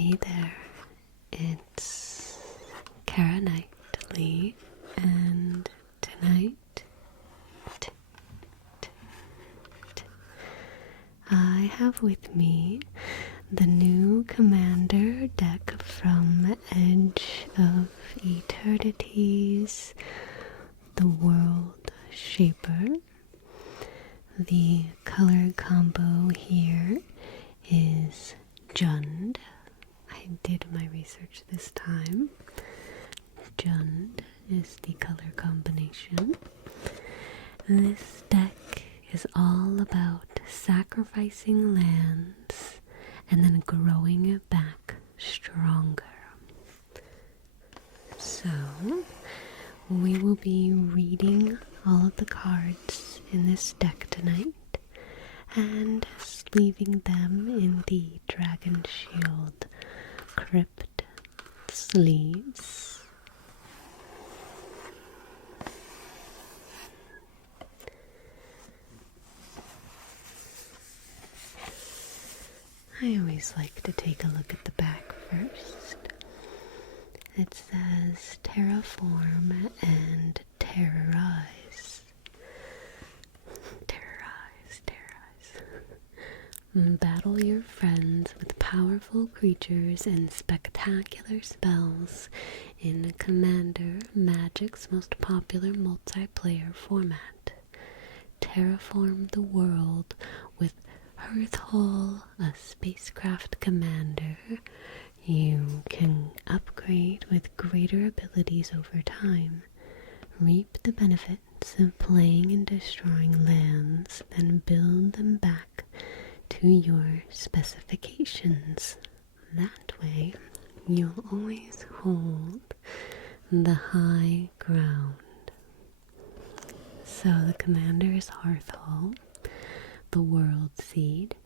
Hey there, it's CaraNightly, and tonight I have with me the new Commander deck from Edge of Eternity's The World Shaper. The color combo here is Jund. I did my research this time. Jund is the color combination. This deck is all about sacrificing lands and then growing it back stronger. So, we will be reading all of the cards in this deck tonight and sleeving them in the Dragon Shield Crypt sleeves. I always like to take a look at the back first. It says terraform and terrorize. Battle your friends with powerful creatures and spectacular spells in Commander Magic's most popular multiplayer format. Terraform the world with Hearthhole, a spacecraft commander. You can upgrade with greater abilities over time. Reap the benefits of playing and destroying lands, then build them back to your specifications. That way, you'll always hold the high ground. So the commander is Hearthhole, the World Seed.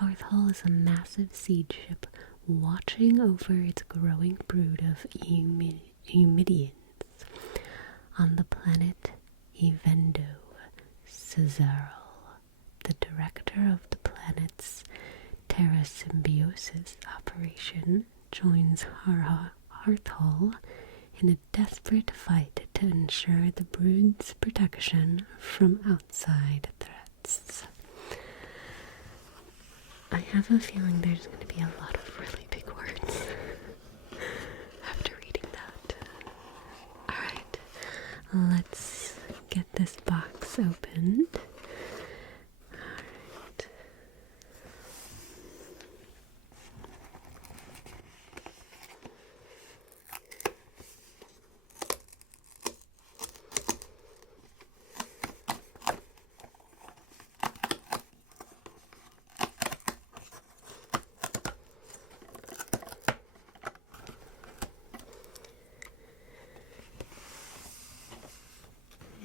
Hearthhole is a massive seed ship watching over its growing brood of Eumidians on the planet Evendo Cesarl. The director of the planet's Terra Symbiosis operation joins Hearthhole in a desperate fight to ensure the brood's protection from outside threats. I have a feeling there's going to be a lot of really big words after reading that. Alright, let's get this box opened.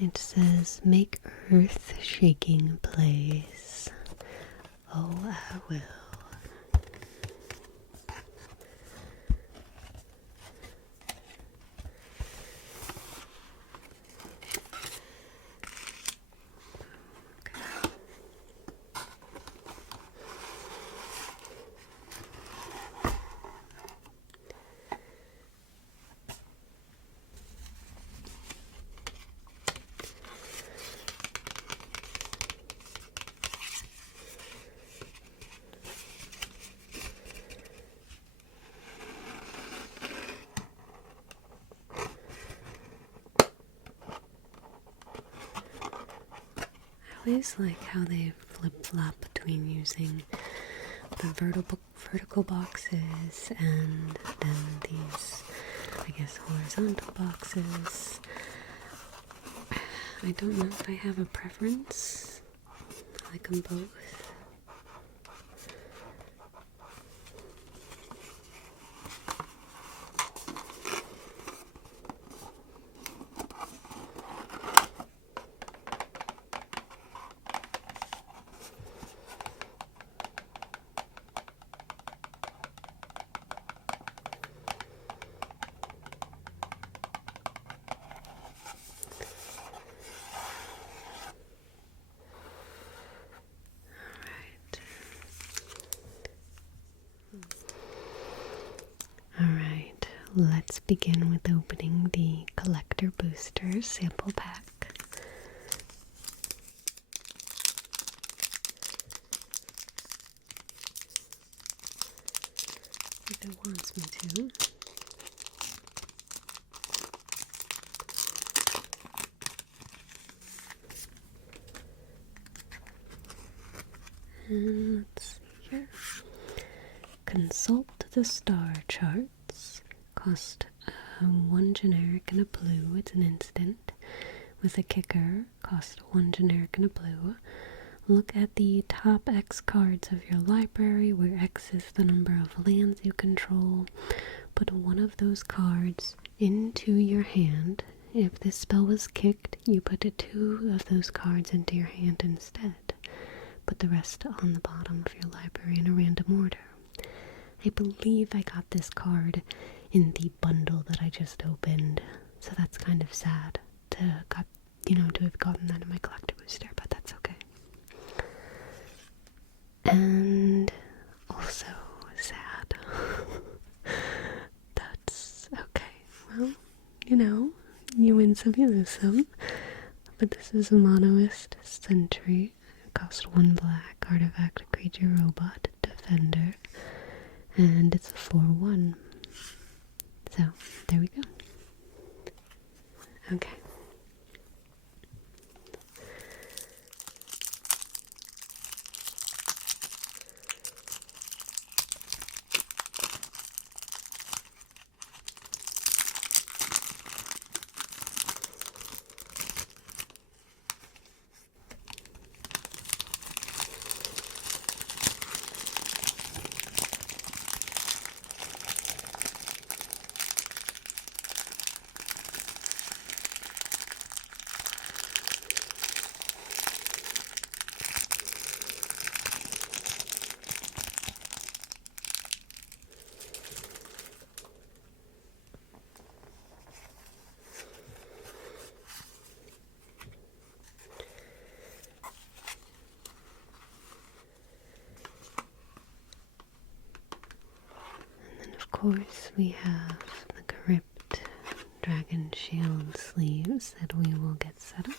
It says, make earth-shaking plays. Oh, I will. I always like how they flip-flop between using the vertical boxes and then these, I guess, horizontal boxes. I don't know if I have a preference. I like them both. let's begin with opening the Collector Booster sample pack. If it wants me to. And let's see here. Consult the star charts. Cost 1 generic and a blue. It's an instant. With a kicker. Cost 1 generic and a blue. Look at the top X cards of your library, where X is the number of lands you control. Put one of those cards into your hand. If this spell was kicked, you put 2 of those cards into your hand instead. Put the rest on the bottom of your library in a random order. I believe I got this card in the bundle that I just opened, so that's kind of sad to have gotten that in my collector booster, but that's okay. And also sad. That's okay. Well, you win some, you lose some. But this is a monoist sentry. Cost 1 black, artifact, creature, robot, defender, and it's a 4/1. So, there we go. Okay. Of course, we have the Crypt Dragon Shield sleeves that we will get set up.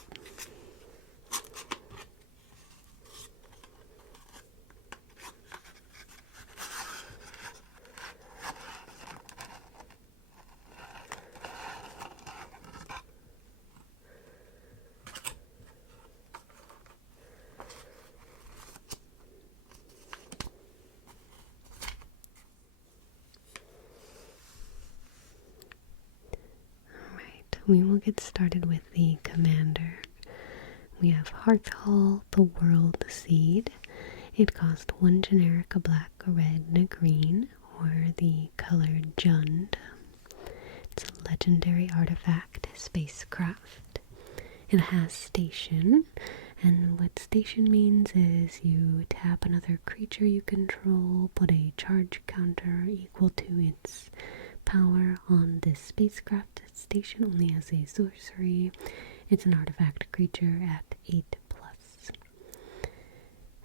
We will get started with the commander. We have Hearthhall, the World Seed. It costs 1 generic, a black, a red, and a green, or the color Jund. It's a legendary artifact, spacecraft. It has station, and what station means is you tap another creature you control, put a charge counter equal to its power on this spacecraft station, only as a sorcery. It's an artifact creature at 8+.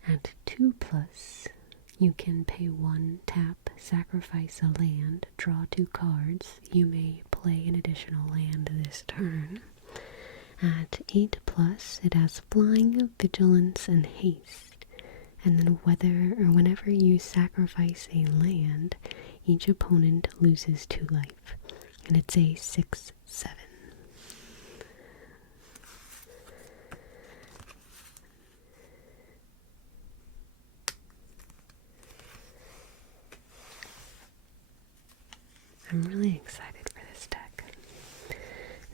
At 2+, you can pay 1, tap, sacrifice a land, draw 2 cards. You may play an additional land this turn. At 8+, it has flying, vigilance, and haste. And then whenever you sacrifice a land, each opponent loses 2 life. And it's a 6/7. I'm really excited for this deck.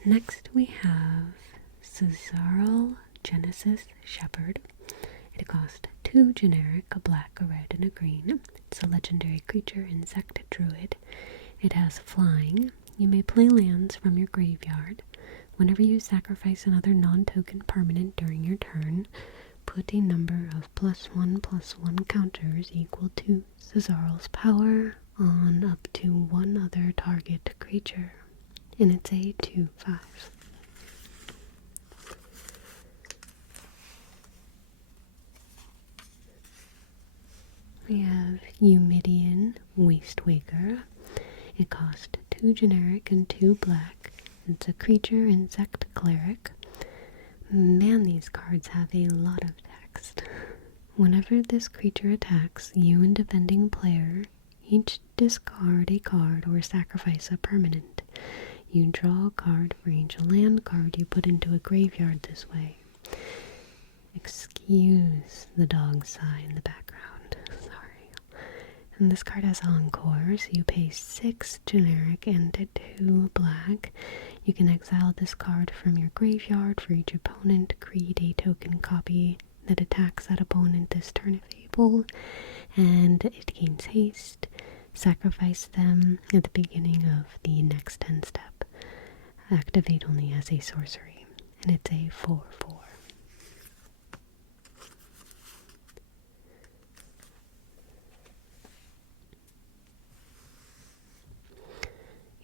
Next we have Cesarl Genesis Shepherd. It costs 2 generic, a black, a red, and a green. It's a legendary creature, insect druid. It has flying. You may play lands from your graveyard. Whenever you sacrifice another non-token permanent during your turn, put a number of +1/+1 counters equal to Cesarl's power on up to 1 other target creature. And it's a 2/5. We have Eumidian Wastewaker. It costs 2 generic and 2 black. It's a creature, insect, cleric. Man, these cards have a lot of text. Whenever this creature attacks you and defending player, each discard a card or sacrifice a permanent. You draw a card for each land card you put into a graveyard this way. Excuse the dog sigh in the background. Sorry. And this card has Encore, so you pay 6 generic and 2 black. You can exile this card from your graveyard for each opponent. Create a token copy that attacks that opponent this turn if able. And it gains haste. Sacrifice them at the beginning of the next 10 step. Activate only as a sorcery. And it's a 4/4.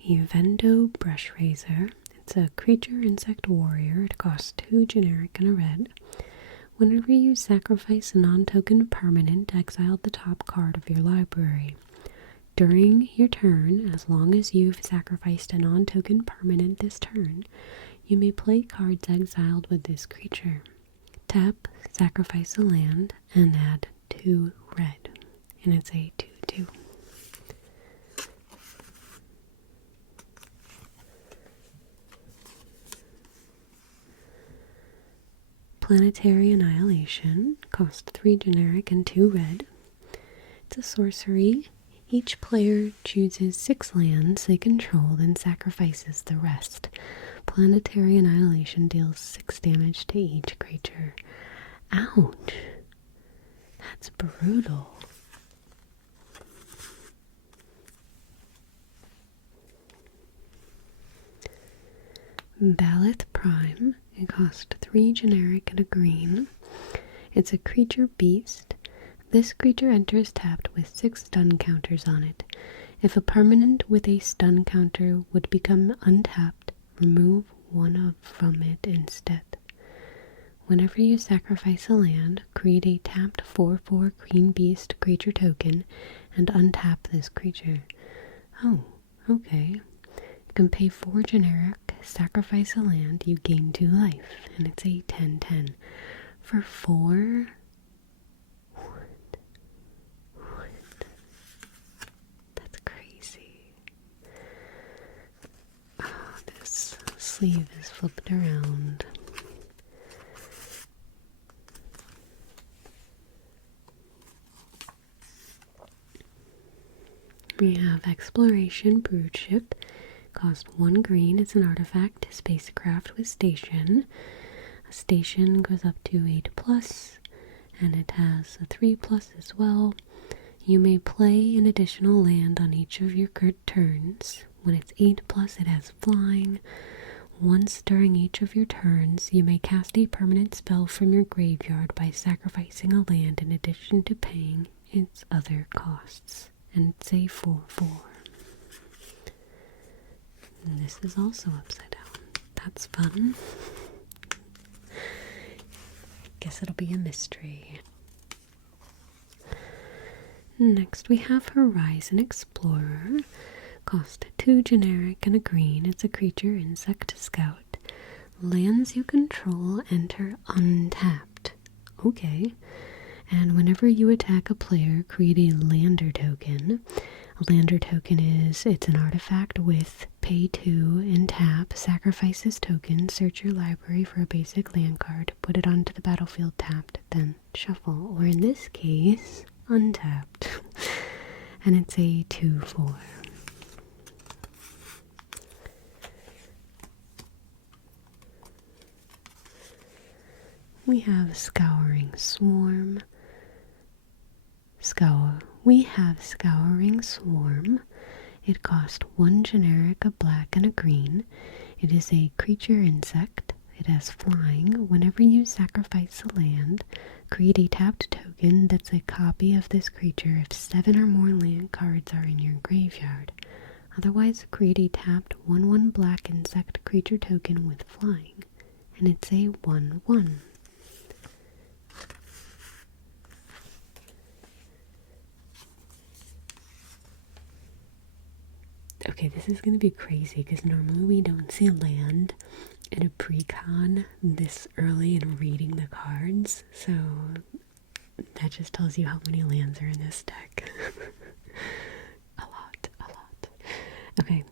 Evendo Brush Razor. It's a creature, insect, warrior. It costs 2 generic and a red. Whenever you sacrifice a non-token permanent, exile the top card of your library. During your turn, as long as you've sacrificed a non-token permanent this turn, you may play cards exiled with this creature. Tap, sacrifice a land, and add 2 red. And it's a 2/2. Planetary Annihilation costs 3 generic and 2 red. It's a sorcery. Each player chooses 6 lands they control, then sacrifices the rest. Planetary Annihilation deals 6 damage to each creature. Ouch! That's brutal. Ballot Prime. It costs 3 generic and a green. It's a creature beast. This creature enters tapped with 6 stun counters on it. If a permanent with a stun counter would become untapped, remove one from it instead. Whenever you sacrifice a land, create a tapped 4/4 green beast creature token and untap this creature. Oh, okay. You can pay 4 generic, sacrifice a land, you gain 2 life, and it's a 10/10. For 4? What? That's crazy. Oh, this sleeve is flipped around. We have Exploration Brood Ship. Cost 1 green. It's an artifact, spacecraft with station. A station goes up to 8+, and it has a 3+ as well. You may play an additional land on each of your turns. When it's 8+, it has flying. Once during each of your turns, you may cast a permanent spell from your graveyard by sacrificing a land in addition to paying its other costs. And it's a 4/4. And this is also upside down. That's fun. Guess it'll be a mystery. Next we have Horizon Explorer. Cost 2 generic and a green. It's a creature, insect, scout. Lands you control enter untapped. Okay. And whenever you attack a player, create a lander token. A lander token it's an artifact with pay 2 and tap, sacrifice this token, search your library for a basic land card, put it onto the battlefield tapped, then shuffle, or in this case, untapped. And it's a 2/4. We have Scouring Swarm. We have Scouring Swarm. It costs 1 generic, a black, and a green. It is a creature insect. It has flying. Whenever you sacrifice a land, create a tapped token that's a copy of this creature if 7 or more land cards are in your graveyard. Otherwise, create a tapped 1/1 black insect creature token with flying. And it's a 1/1. Okay, Okay, this is gonna be crazy because normally we don't see land in a pre-con this early in reading the cards, so that just tells you how many lands are in this deck. A lot, a lot. Okay.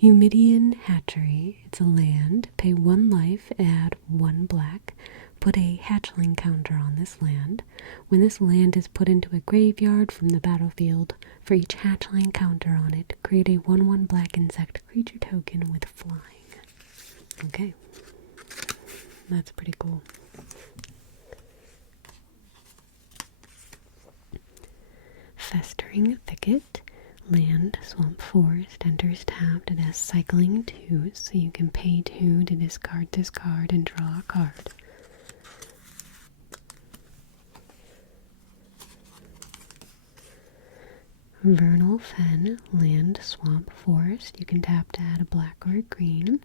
Humidian Hatchery. It's a land. Pay 1 life, add 1 black. Put a hatchling counter on this land. When this land is put into a graveyard from the battlefield, for each hatchling counter on it, create a 1/1 black insect creature token with flying. Okay. That's pretty cool. Festering Thicket. Land, swamp, forest, enters tapped. It has cycling 2, so you can pay 2 to discard this card and draw a card. Vernal Fen, land, swamp, forest. You can tap to add a black or a green.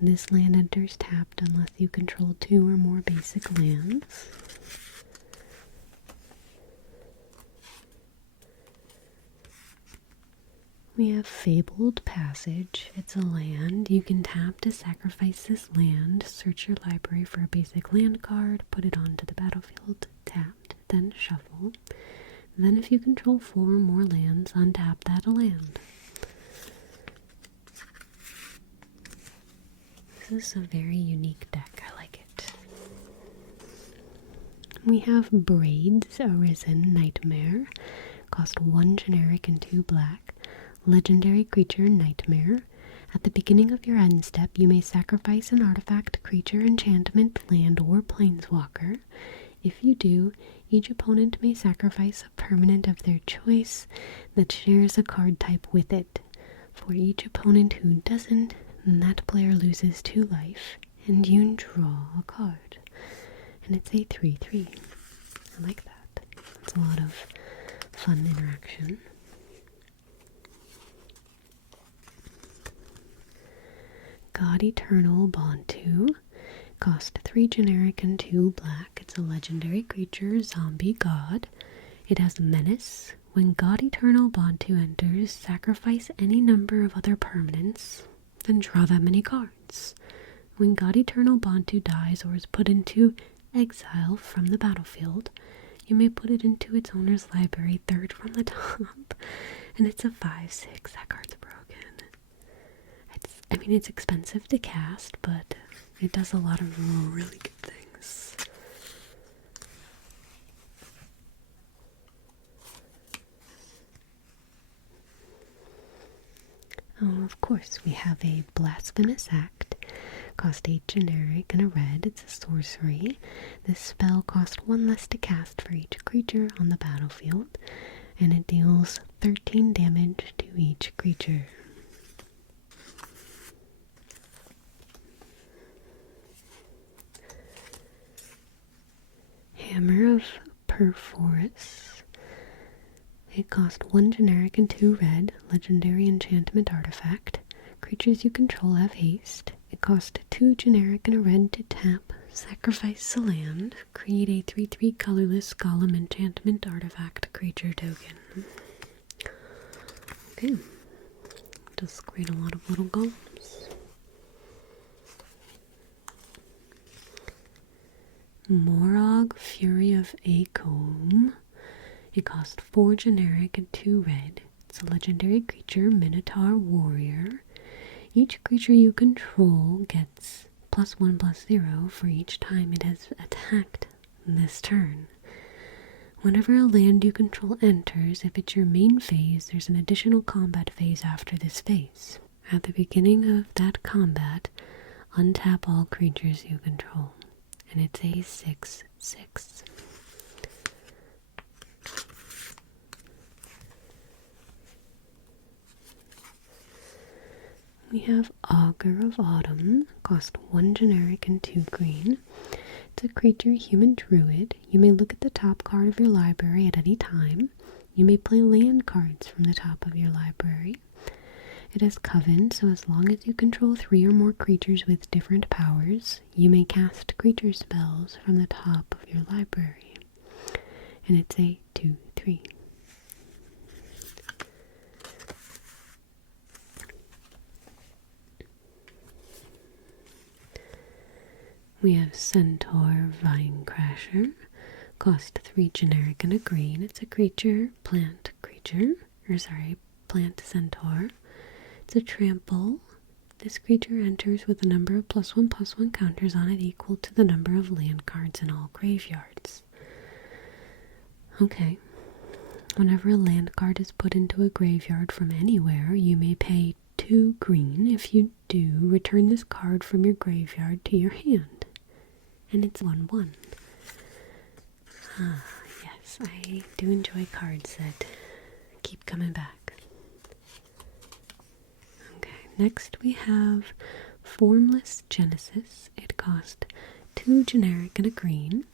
This land enters tapped unless you control 2 or more basic lands. We have Fabled Passage. It's a land. You can tap to sacrifice this land, search your library for a basic land card, put it onto the battlefield, tapped, then shuffle. Then if you control 4 or more lands, untap that land. This is a very unique deck. I like it. We have Braids Arisen Nightmare. Cost 1 generic and 2 black. Legendary creature Nightmare. At the beginning of your end step, you may sacrifice an artifact, creature, enchantment, land, or planeswalker. If you do, each opponent may sacrifice a permanent of their choice that shares a card type with it. For each opponent who doesn't, that player loses 2 life, and you draw a card. And it's a 3/3. I like that. It's a lot of fun interaction. God Eternal Bontu. Cost 3 generic and 2 black. It's a legendary creature, zombie god. It has menace. When God Eternal Bontu enters, sacrifice any number of other permanents, then draw that many cards. When God Eternal Bontu dies or is put into exile from the battlefield, you may put it into its owner's library, 3rd from the top. And it's a 5/6. That card's broken. It's expensive to cast, but it does a lot of really good things. Oh, of course, we have a Blasphemous Act. Cost 8 generic and a red. It's a sorcery. This spell costs 1 less to cast for each creature on the battlefield, and it deals 13 damage to each creature. Hammer of Perforce. It cost 1 generic and 2 red, legendary enchantment artifact. Creatures you control have haste. It cost 2 generic and a red to tap, sacrifice a land, create a 3/3 colorless golem enchantment artifact creature token. Okay, just create a lot of little golems. Morog, Fury of Acomb. It cost 4 generic and 2 red. It's a legendary creature, Minotaur Warrior. Each creature you control gets +1/+0 for each time it has attacked this turn. Whenever a land you control enters, if it's your main phase, there's an additional combat phase after this phase. At the beginning of that combat, untap all creatures you control. And it's a 6/6. We have Augur of Autumn. Cost 1 generic and 2 green. It's a creature, human druid. You may look at the top card of your library at any time. You may play land cards from the top of your library. It has Coven, so as long as you control 3 or more creatures with different powers, you may cast creature spells from the top of your library. And it's a 2/3. We have Centaur Vine Crasher. Cost 3 generic and a green. It's a plant centaur. It's a trample. This creature enters with a number of +1/+1 counters on it equal to the number of land cards in all graveyards. Okay. Whenever a land card is put into a graveyard from anywhere, you may pay 2 green. If you do, return this card from your graveyard to your hand. And it's 1/1. Ah, yes, I do enjoy cards that keep coming back. Okay, next we have Formless Genesis. It cost 2 generic and a green.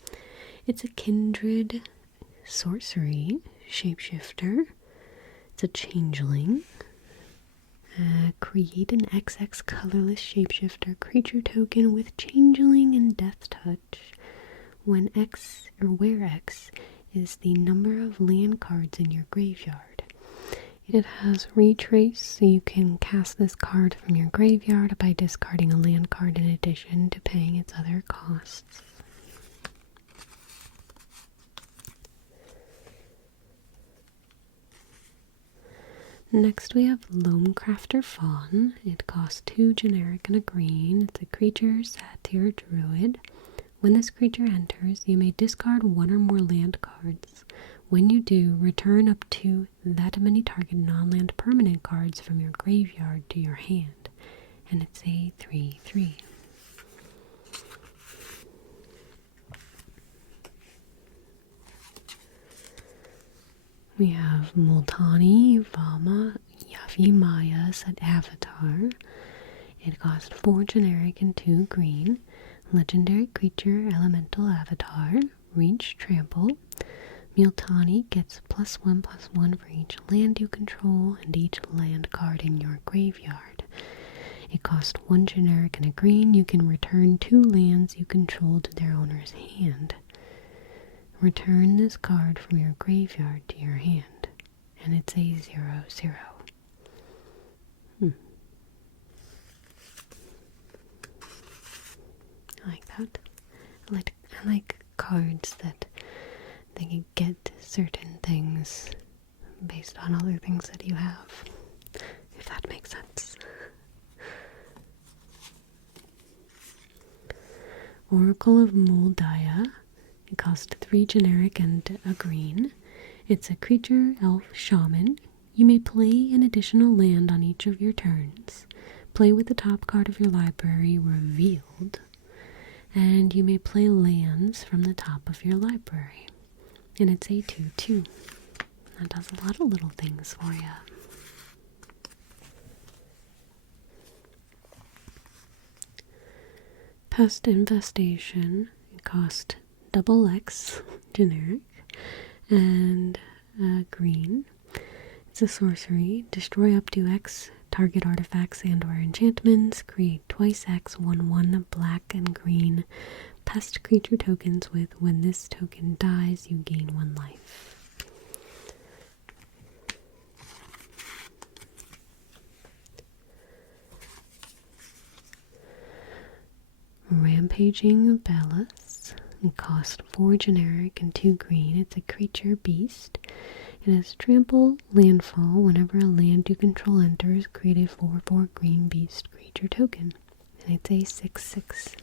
It's a kindred sorcery shapeshifter. It's a changeling. Create an XX colorless shapeshifter creature token with changeling and death touch when X, or where X, is the number of land cards in your graveyard. It has retrace, so you can cast this card from your graveyard by discarding a land card in addition to paying its other costs. Next we have Loamcrafter Fawn. It costs 2 generic and a green. It's a creature, satyr, druid. When this creature enters, you may discard 1 or more land cards. When you do, return up to that many target non-land permanent cards from your graveyard to your hand. And it's a 3/3. We have Multani Vama Yavi Maya Set Avatar. It costs 4 generic and 2 green. Legendary creature, elemental avatar, reach, trample. Multani gets +1/+1 for each land you control and each land card in your graveyard. It costs 1 generic and a green. You can return 2 lands you control to their owner's hand. Return this card from your graveyard to your hand. And it's a 0/0. I like that. I like cards that they can get certain things based on other things that you have. If that makes sense. Oracle of Muldaya. It costs 3 generic and a green. It's a creature, elf, shaman. You may play an additional land on each of your turns. Play with the top card of your library revealed. And you may play lands from the top of your library. And it's a 2/2. That does a lot of little things for you. Pest Infestation. It costs XX generic and green. It's a sorcery. Destroy up to X target artifacts and or enchantments. Create twice X 1/1 black and green pest creature tokens with when this token dies you gain 1 life. Rampaging Bellus. It costs 4 generic and 2 green. It's a creature beast. It has trample, landfall. Whenever a land you control enters, create a 4/4 green beast creature token. And it's a 6/6.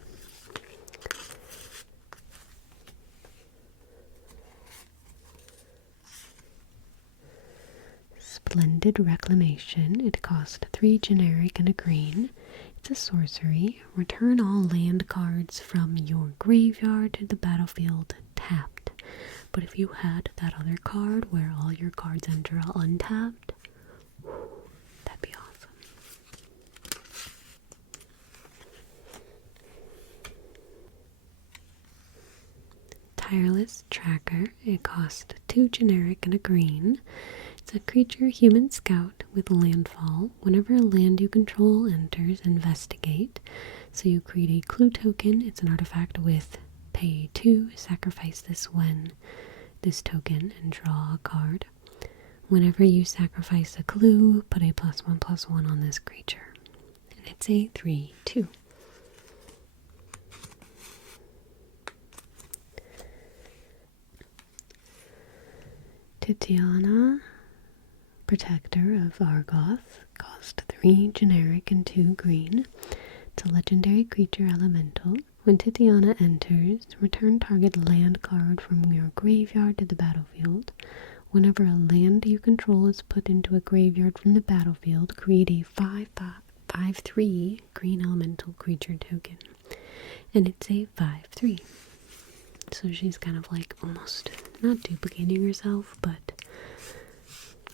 Splendid Reclamation. It costs 3 generic and a green. It's a sorcery. Return all land cards from your graveyard to the battlefield tapped. But if you had that other card where all your cards enter untapped, that'd be awesome. Tireless Tracker. It costs 2 generic and a green. It's a creature, human scout with landfall. Whenever a land you control enters, investigate. So you create a clue token. It's an artifact with pay 2, sacrifice this token and draw a card. Whenever you sacrifice a clue, put a +1/+1 on this creature. And it's a 3/2. Titiana, Protector of Argoth, cost 3 generic and 2 green. It's a legendary creature elemental. When Titiana enters, return target land card from your graveyard to the battlefield. Whenever a land you control is put into a graveyard from the battlefield, create a 5/5/3 green elemental creature token. And it's a 5/3. So she's kind of like almost not duplicating herself, but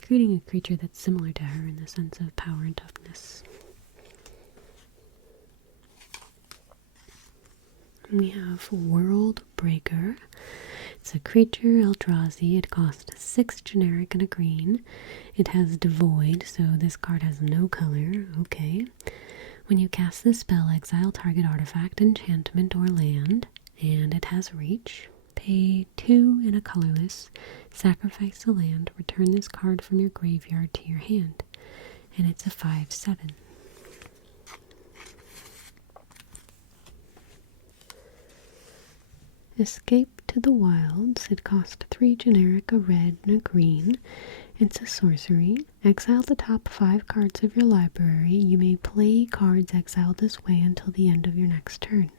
creating a creature that's similar to her in the sense of power and toughness. We have World Breaker. It's a creature, Eldrazi. It costs 6 generic and a green. It has Devoid, so this card has no color. Okay. When you cast this spell, exile target artifact, enchantment, or land, and it has reach. Pay 2 in a colorless, sacrifice a land, return this card from your graveyard to your hand. And it's a 5/7. Escape to the Wilds. It costs 3 generic, a red, and a green. It's a sorcery. Exile the top 5 cards of your library. You may play cards exiled this way until the end of your next turn.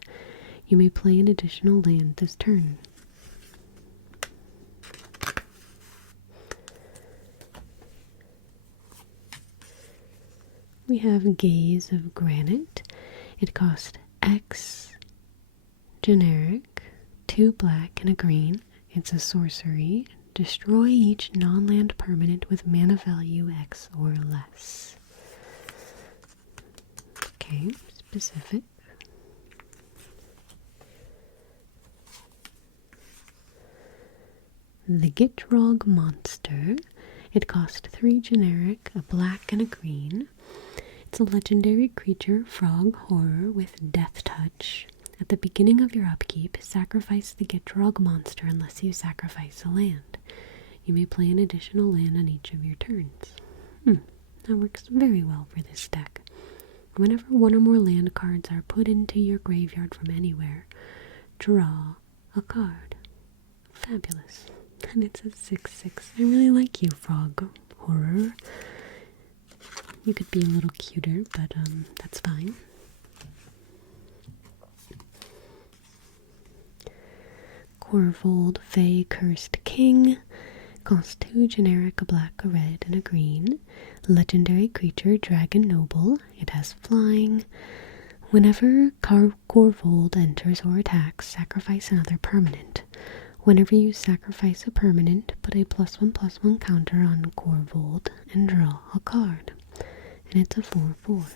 You may play an additional land this turn. We have Gaze of Granite. It costs X generic, 2 black and a green. It's a sorcery. Destroy each non-land permanent with mana value X or less. Okay, specific. The Gitrog Monster. It costs 3 generic, a black and a green. It's a legendary creature, frog horror with death touch. At the beginning of your upkeep, sacrifice the Gitrog monster unless you sacrifice a land. You may play an additional land on each of your turns. That works very well for this deck. Whenever one or more land cards are put into your graveyard from anywhere, draw a card. Fabulous. And it's a 6/6. I really like you, frog horror. You could be a little cuter, but that's fine. Corvold Fey Cursed King. Costs 2 generic, a black, a red, and a green. Legendary creature, Dragon Noble. It has flying. Whenever Corvold enters or attacks, sacrifice another permanent. Whenever you sacrifice a permanent, put a +1/+1 counter on Corvold and draw a card. And it's a 4/4.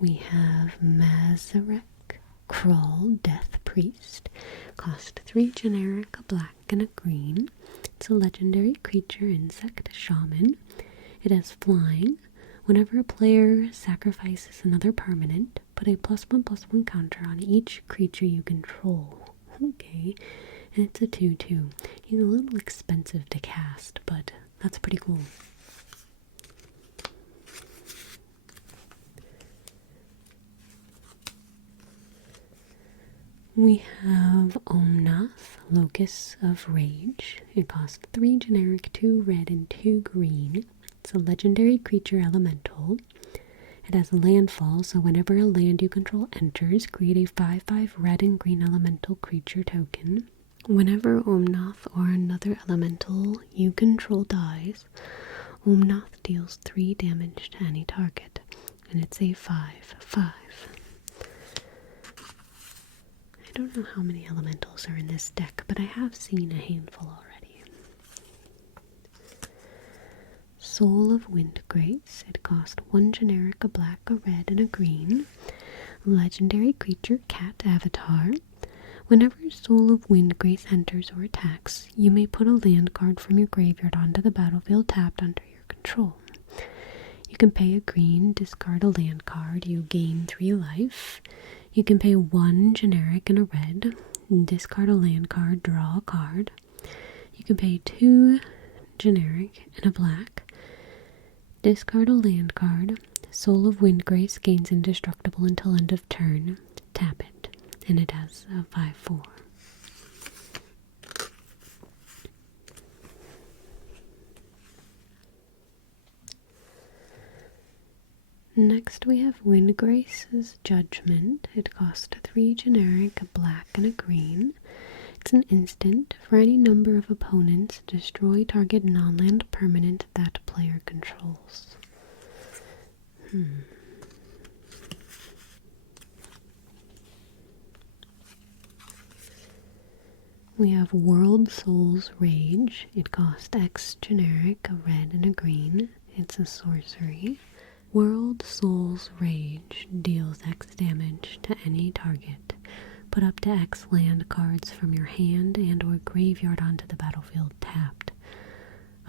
We have Mazarek Crawl Death Priest. Cost 3 generic, a black, and a green. It's a legendary creature, insect shaman. It has flying. Whenever a player sacrifices another permanent, put a +1/+1 counter on each creature you control. Okay, and it's a 2/2. He's a little expensive to cast, but that's pretty cool. We have Omnath, Locus of Rage. It costs 3 generic, 2 red, and 2 green. It's a legendary creature elemental. It has a landfall, so whenever a land you control enters, create a 5/5 red and green elemental creature token. Whenever Omnath or another elemental you control dies, Omnath deals 3 damage to any target, and it's a 5/5. I don't know how many elementals are in this deck, but I have seen a handful already. Soul of Windgrace. It costs 1 generic, a black, a red, and a green. Legendary creature, cat avatar. Whenever Soul of Windgrace enters or attacks, you may put a land card from your graveyard onto the battlefield tapped under your control. You can pay a green, discard a land card, you gain 3 life. You can pay 1 generic and a red, discard a land card, draw a card. You can pay 2 generic and a black, discard a land card. Soul of Windgrace gains indestructible until end of turn. tap it, and it has a 5/4. Next we have Windgrace's Judgment. It costs 3 generic, a black and a green. It's an instant. For any number of opponents, destroy target non-land permanent that player controls. We have World Soul's Rage. It costs X generic, a red and a green. It's a sorcery. World Soul's Rage deals X damage to any target. Put up to X land cards from your hand and or graveyard onto the battlefield tapped.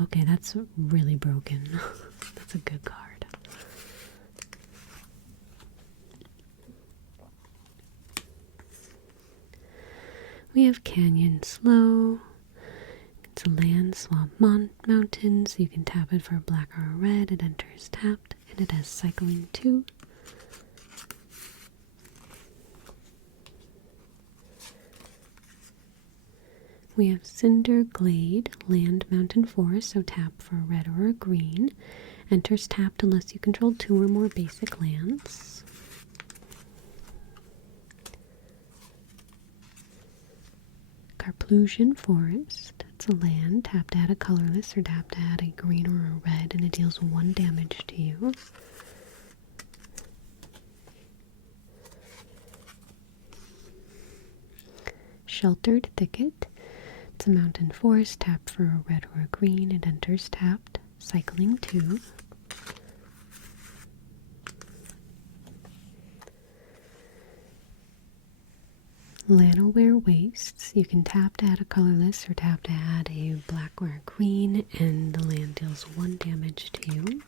Okay, that's really broken. That's a good card. We have Canyon Slow. It's a land, swamp, mountain, so you can tap it for a black or a red. It enters tapped, and it has cycling 2. We have Cinder Glade, land, mountain, forest, so tap for a red or a green. Enters tapped unless you control 2 or more basic lands. Carplusian Forest. It's a land. Tap to add a colorless or tap to add a green or a red, and it deals 1 damage to you. Sheltered Thicket. It's a mountain forest. Tap for a red or a green. It enters tapped. Cycling 2. Lanoware Wastes. You can tap to add a colorless or tap to add a black or a green, and the land deals 1 damage to you.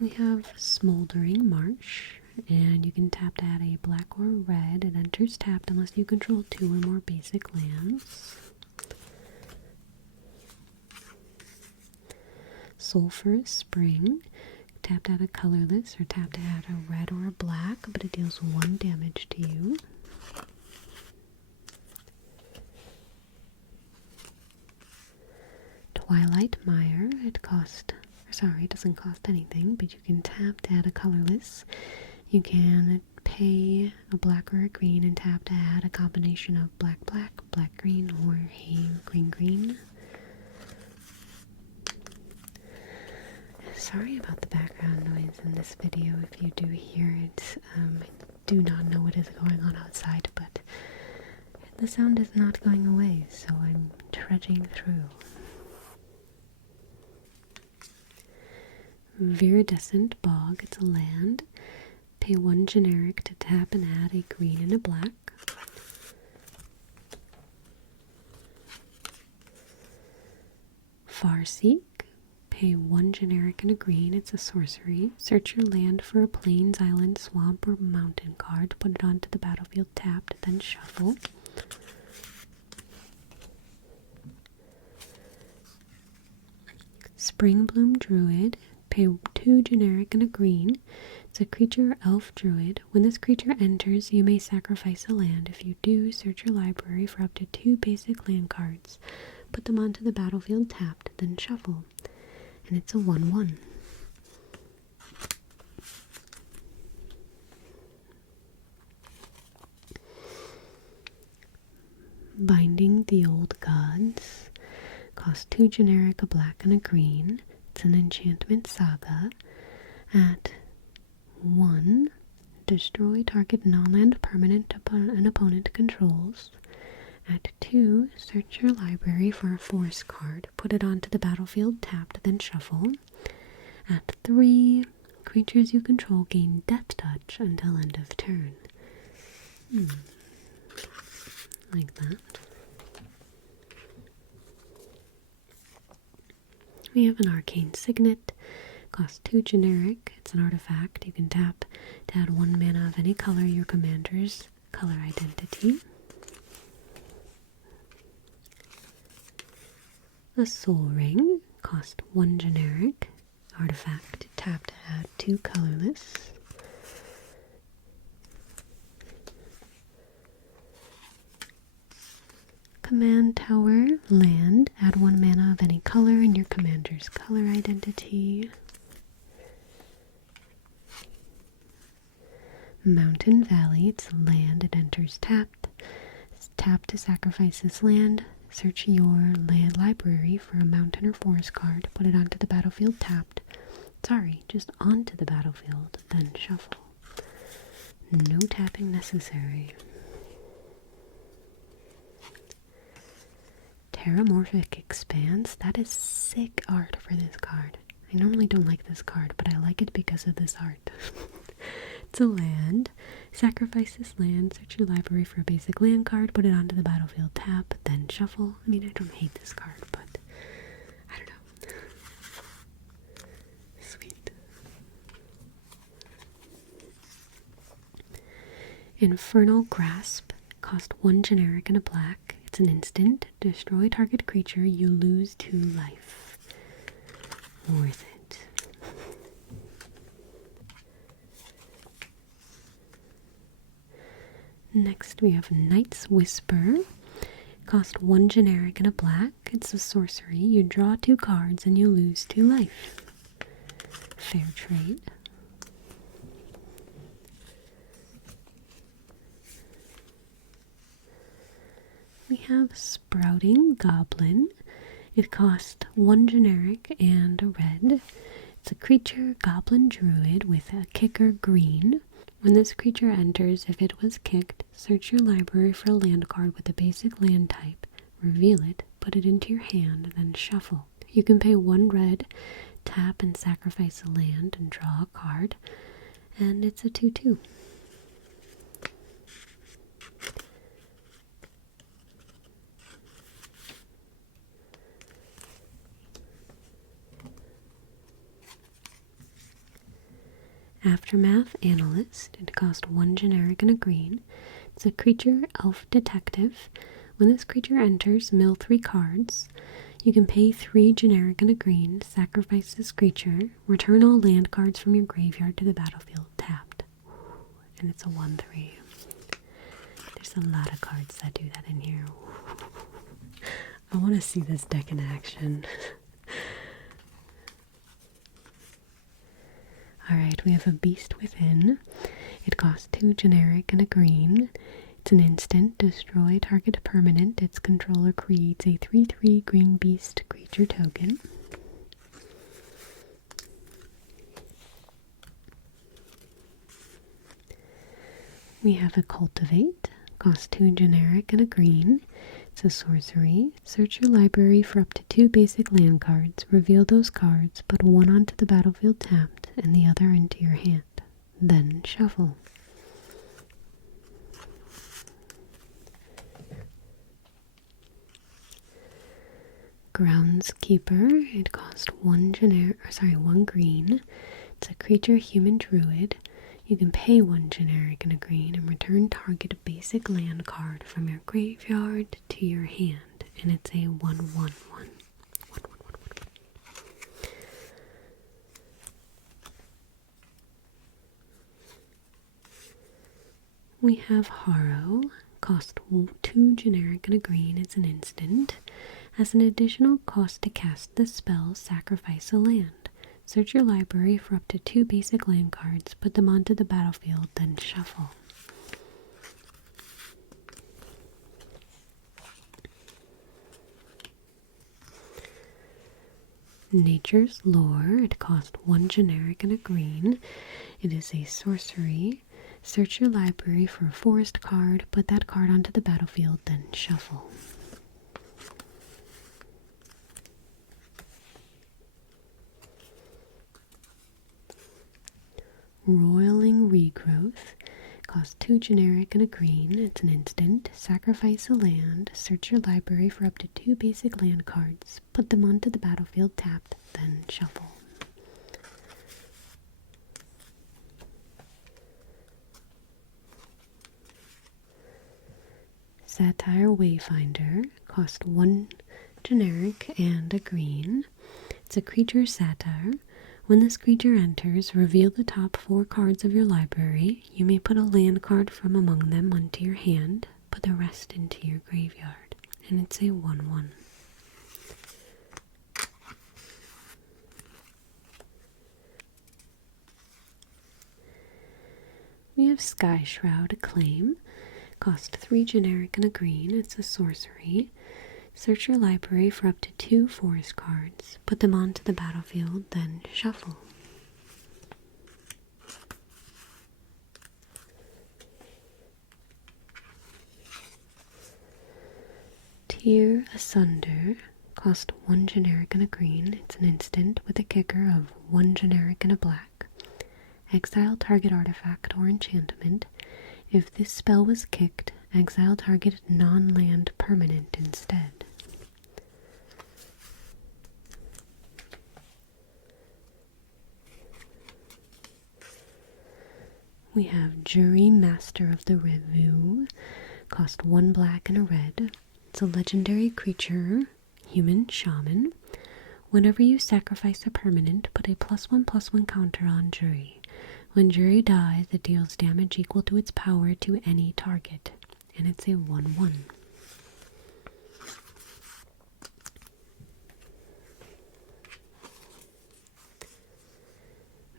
We have Smoldering Marsh, and you can tap to add a black or a red. It enters tapped unless you control 2 or more basic lands. Sulphurous Spring. Tap to add a colorless or tap to add a red or a black, but it deals 1 damage to you. Twilight Mire. It doesn't cost anything, but you can tap to add a colorless. You can pay a black or a green and tap to add a combination of black, black, black, green, or a green, green. Sorry about the background noise in this video if you do hear it. I do not know what is going on outside, but the sound is not going away, so I'm trudging through. Viridescent Bog. It's a land. Pay 1 generic to tap and add a green and a black. Farseek. Pay 1 generic and a green. It's a sorcery. Search your land for a plains, island, swamp, or mountain card. Put it onto the battlefield tapped, then shuffle. Springbloom Druid. Pay 2 generic and a green. It's a creature elf druid. When this creature enters, you may sacrifice a land. If you do, search your library for up to 2 basic land cards. Put them onto the battlefield tapped, then shuffle. And it's a 1/1. Binding the Old Gods. Costs 2 generic, a black and a green. It's an enchantment saga. At 1, destroy target non-land permanent an opponent controls. At 2, search your library for a forest card. Put it onto the battlefield tapped, then shuffle. At 3, creatures you control gain Death Touch until end of turn. Like that. We have an Arcane Signet. Costs 2 generic. It's an artifact. You can tap to add 1 mana of any color your commander's color identity. A Soul Ring. Cost 1 generic. Artifact. tap to add 2 colorless. Command Tower, land, add 1 mana of any color in your commander's color identity. Mountain Valley, it's land, it enters tapped. Tap to sacrifice this land. Search your land library for a mountain or forest card. Put it onto the battlefield tapped. Sorry, just onto the battlefield, then shuffle. No tapping necessary. Terramorphic Expanse, that is sick art for this card. I normally don't like this card, but I like it because of this art. It's a land. Sacrifice this land, search your library for a basic land card, put it onto the battlefield, tap, then shuffle. I mean, I don't hate this card, but I don't know. Sweet. Infernal Grasp, cost 1 generic and a black. It's an instant. Destroy target creature, you lose 2 life. Worth it. Next we have Night's Whisper. Cost 1 generic and a black. It's a sorcery. You draw 2 cards and you lose 2 life. Fair trade. We have Sprouting Goblin. It costs 1 generic and a red. It's a creature goblin druid with a kicker green. When this creature enters, if it was kicked, search your library for a land card with a basic land type, reveal it, put it into your hand, then shuffle. You can pay 1 red, tap and sacrifice a land and draw a card, and it's a 2/2. Aftermath Analyst. It costs 1 generic and a green. It's a creature elf detective. When this creature enters, mill 3 cards. You can pay 3 generic and a green, sacrifice this creature, return all land cards from your graveyard to the battlefield tapped. And it's a 1/3. There's a lot of cards that do that in here. I want to see this deck in action. Alright, we have a Beast Within. It costs 2 generic and a green. It's an instant. Destroy target permanent. Its controller creates a 3/3 green beast creature token. We have a Cultivate. Costs 2 generic and a green. It's a sorcery. Search your library for up to 2 basic land cards. Reveal those cards. Put 1 onto the battlefield tapped and the other into your hand. Then shuffle. Groundskeeper. It costs 1 green. It's a creature human druid. You can pay 1 generic and a green and return target basic land card from your graveyard to your hand. And it's a 1/1/1. We have Harrow. Cost 2 generic and a green. It's an instant. As an additional cost to cast this spell, sacrifice a land. Search your library for up to 2 basic land cards, put them onto the battlefield, then shuffle. Nature's Lore. It costs 1 generic and a green. It is a sorcery. Search your library for a forest card, put that card onto the battlefield, then shuffle. Roiling Regrowth. Costs 2 generic and a green. It's an instant. Sacrifice a land. Search your library for up to 2 basic land cards. Put them onto the battlefield tapped, then shuffle. Satire Wayfinder. Costs 1 generic and a green. It's a creature satyr. When this creature enters, reveal the top 4 cards of your library. You may put a land card from among them onto your hand, put the rest into your graveyard. And it's a 1/1. We have Sky Shroud Acclaim. Cost 3 generic and a green. It's a sorcery. Search your library for up to 2 forest cards. Put them onto the battlefield, then shuffle. Tear Asunder. Cost 1 generic and a green. It's an instant with a kicker of 1 generic and a black. Exile target artifact or enchantment. If this spell was kicked, exile target non-land permanent instead. We have Jury Master of the Review. Cost 1 black and a red. It's a legendary creature, human shaman. Whenever you sacrifice a permanent, put a +1/+1 counter on Jury. When Jury dies, it deals damage equal to its power to any target, and it's a 1/1.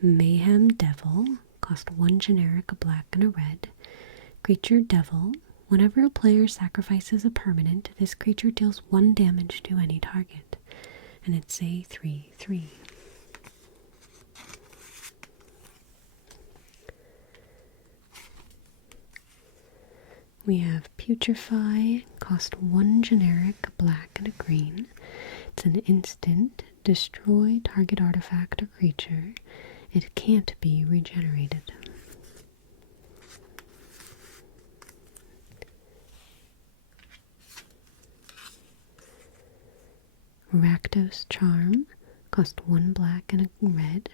Mayhem Devil. Cost 1 generic, a black and a red. Creature Devil. Whenever a player sacrifices a permanent, this creature deals 1 damage to any target, and it's a 3/3. We have Putrefy. Cost 1 generic, a black and a green. It's an instant. Destroy target artifact or creature. It can't be regenerated. Rakdos Charm. Cost 1 black and a red.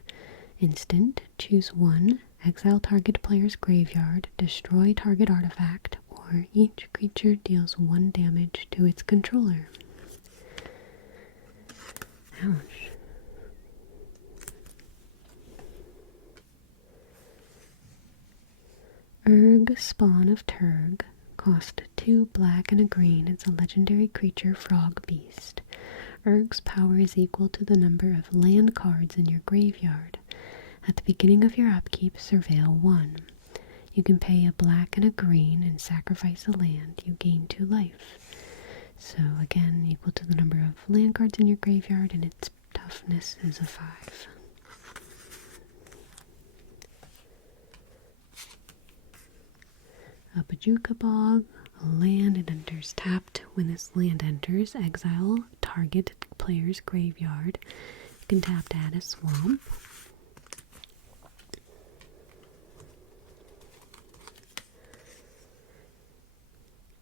Instant. Choose 1. Exile target player's graveyard. Destroy target artifact, or each creature deals 1 damage to its controller. Ouch. Spawn of Turg. Cost 2 black and a green. It's a legendary creature, frog beast. Urg's power is equal to the number of land cards in your graveyard. At the beginning of your upkeep, surveil 1. You can pay a black and a green and sacrifice a land. You gain 2 life. So again, equal to the number of land cards in your graveyard, and its toughness is a 5. A Bajuka Bog, a land, it enters tapped. When this land enters, exile target player's graveyard. You can tap to add a swamp.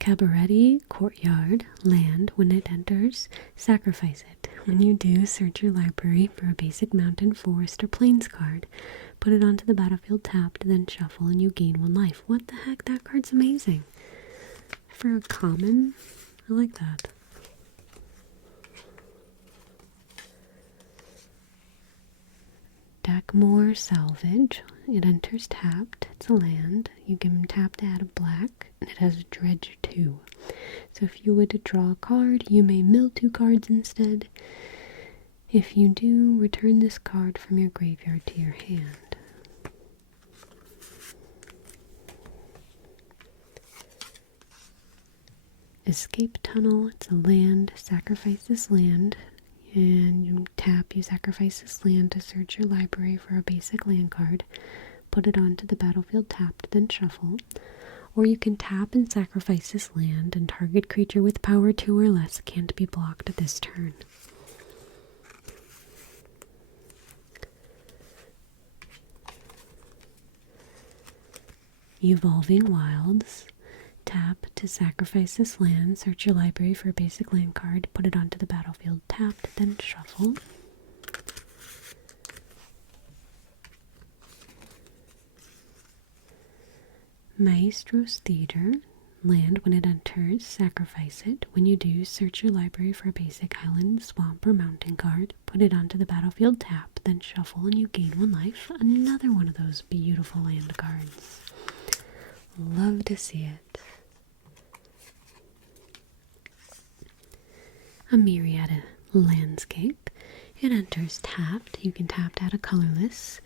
Cabaretti Courtyard, land, when it enters, sacrifice it. When you do, search your library for a basic mountain, forest, or plains card. Put it onto the battlefield tapped, then shuffle, and you gain 1 life. What the heck? That card's amazing. For a common, I like that. Dackmore Salvage. It enters tapped. It's a land. You give him tap to add a black, and it has a dredge 2. So if you would draw a card, you may mill 2 cards instead. If you do, return this card from your graveyard to your hand. Escape Tunnel. It's a land. Sacrifice this land. And you tap, you sacrifice this land to search your library for a basic land card. Put it onto the battlefield tapped, then shuffle. Or you can tap and sacrifice this land, and target creature with power 2 or less can't be blocked this turn. Evolving Wilds. Tap to sacrifice this land, search your library for a basic land card, put it onto the battlefield tapped, then shuffle. Maestro's Theater. land. When it enters, sacrifice it. When you do, search your library for a basic island, swamp, or mountain card. Put it onto the battlefield tap, then shuffle and you gain 1 life. Another one of those beautiful land cards. Love to see it. A myriad landscape. It enters tapped. You can tap to add a colorless.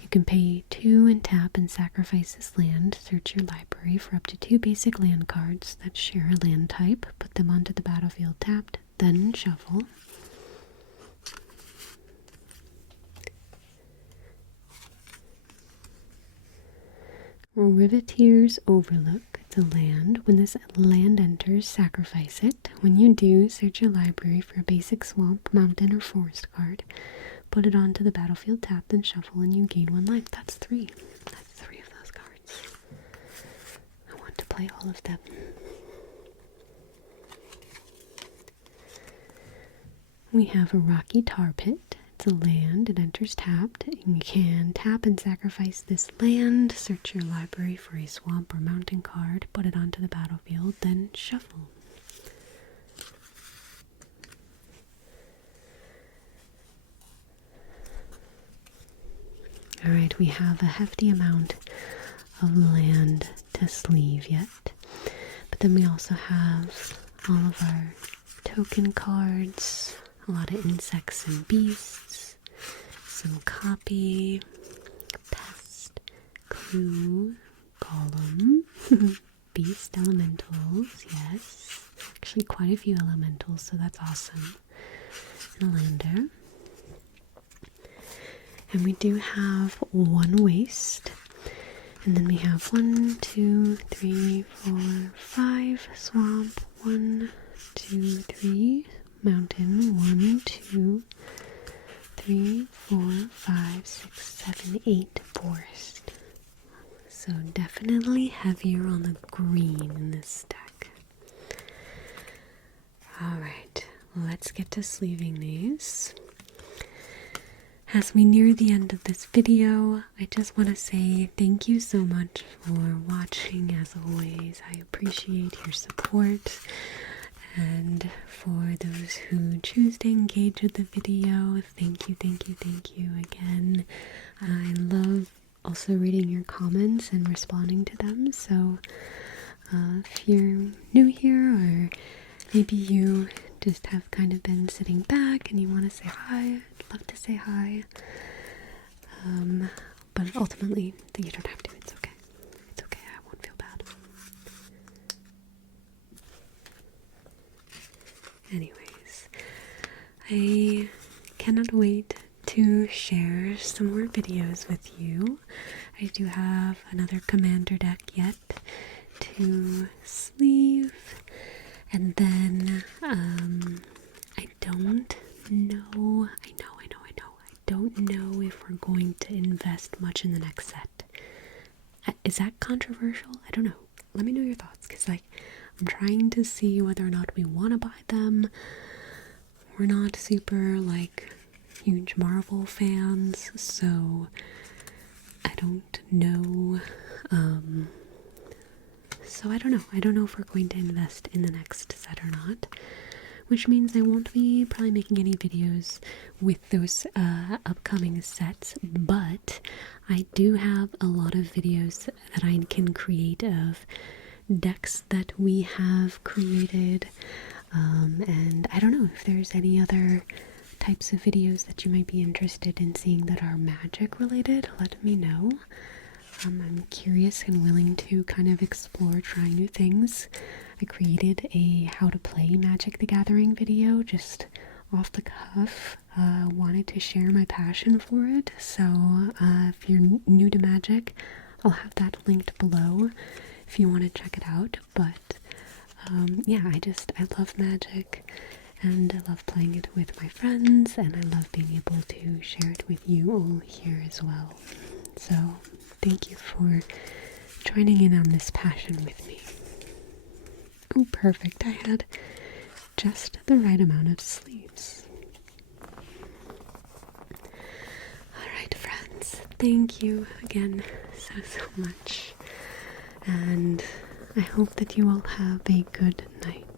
You can pay 2 and tap and sacrifice this land. Search your library for up to 2 basic land cards that share a land type. Put them onto the battlefield tapped, then shuffle. Riveteer's Overlook. It's a land. When this land enters, sacrifice it. When you do, search your library for a basic swamp, mountain, or forest card. Put it onto the battlefield tapped and shuffle and you gain 1 life. That's 3. That's 3 of those cards. I want to play all of them. We have a Rocky Tar Pit. It's a land. It enters tapped. You can tap and sacrifice this land. Search your library for a swamp or mountain card. Put it onto the battlefield, then shuffle. Alright, we have a hefty amount of land to sleeve yet. But then we also have all of our token cards, a lot of insects and beasts, some copy, pest, clue, golem, beast, elementals, yes. Actually quite a few elementals, so that's awesome. And a lander. And we do have 1 waste. And then we have 1, 2, 3, 4, 5 swamp, 1, 2, 3 mountain, 1, 2, 3, 4, 5, 6, 7, 8 forest. So definitely heavier on the green in this deck. Alright, let's get to sleeving these. As we near the end of this video, I just want to say thank you so much for watching as always. I appreciate your support. And for those who choose to engage with the video, thank you, thank you, thank you again. I love also reading your comments and responding to them. So if you're new here or maybe you just have kind of been sitting back and you want to say hi, I'd love to say hi. But ultimately, you don't have to. It's okay. It's okay. I won't feel bad. Anyways, I cannot wait to share some more videos with you. I do have another commander deck yet to sleeve. And then, I don't know, I don't know if we're going to invest much in the next set. Is that controversial? I don't know. Let me know your thoughts, because, I'm trying to see whether or not we want to buy them. We're not super, huge Marvel fans, so I don't know, so I don't know. I don't know if we're going to invest in the next set or not, which means I won't be probably making any videos with those upcoming sets, but I do have a lot of videos that I can create of decks that we have created, and I don't know if there's any other types of videos that you might be interested in seeing that are magic related. Let me know. I'm curious and willing to kind of explore trying new things. I created a how to play Magic the Gathering video just off the cuff. Wanted to share my passion for it, so if you're new to Magic, I'll have that linked below if you want to check it out. But yeah, I love Magic, and I love playing it with my friends, and I love being able to share it with you all here as well. So thank you for joining in on this passion with me. Oh, perfect. I had just the right amount of sleeves. Alright, friends. Thank you again so much. And I hope that you all have a good night.